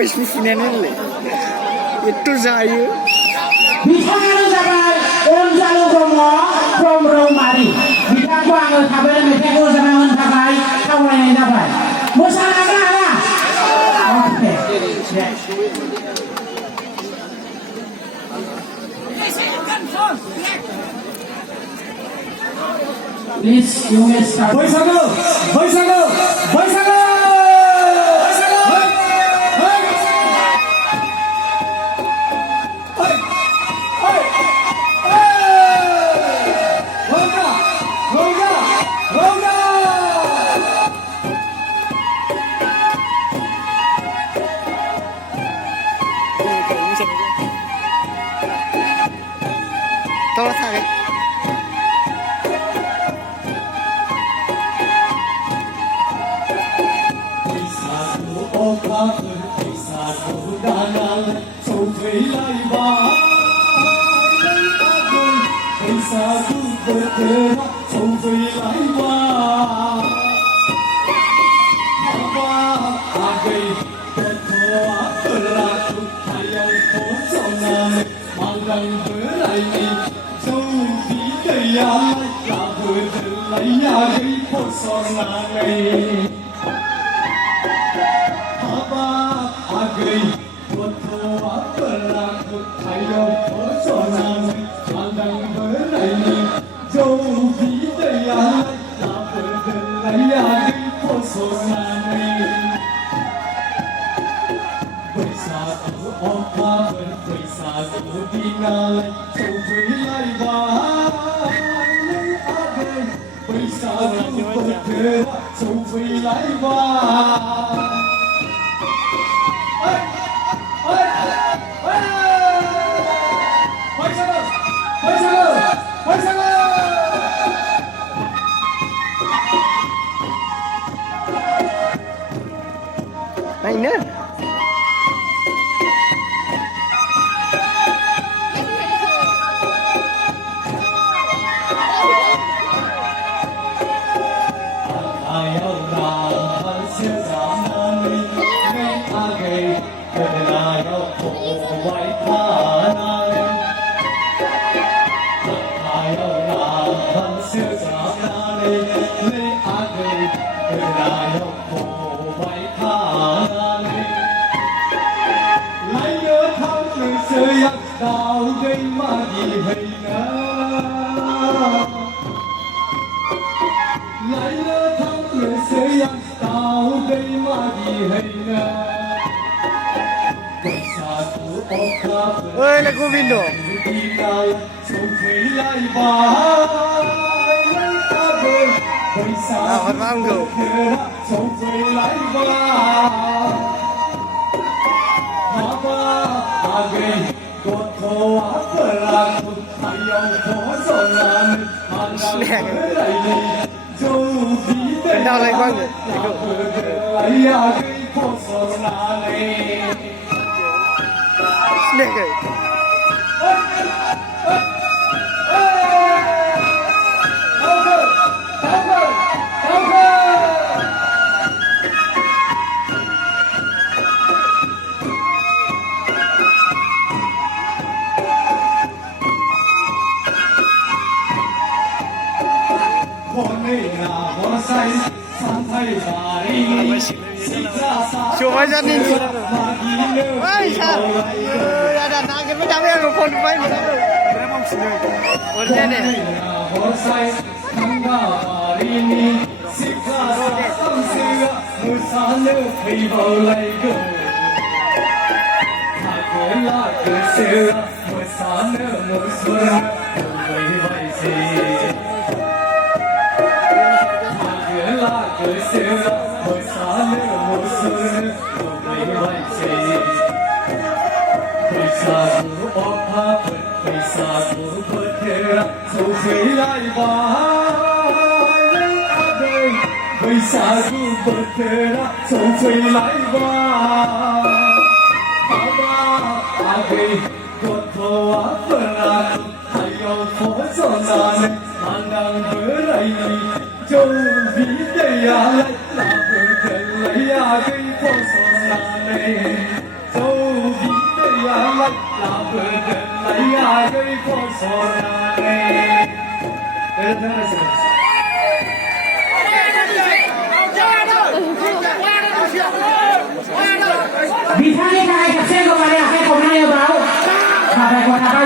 Ini itu saya. Bicara jalan Om Jalu Bromo from Romari. Bicara kuang kabar mereka usaha mencapai kau lain dapat. Musana mana? Oke. Please, you may start. Boys go! Boys go! Boys go! Tolong saya. Mainan. Ơi là cô Vin đồ. Nào bắt vào ngủ. Nào lại quăng rồi. Snake ơi. Coba aja nih. Wah, ada nangis macam yang phone bay mana tu? Berapa sini? Orangnya ni. Bisa nih kakak kecil kemarin kakak komennya bau. Kakak kota kau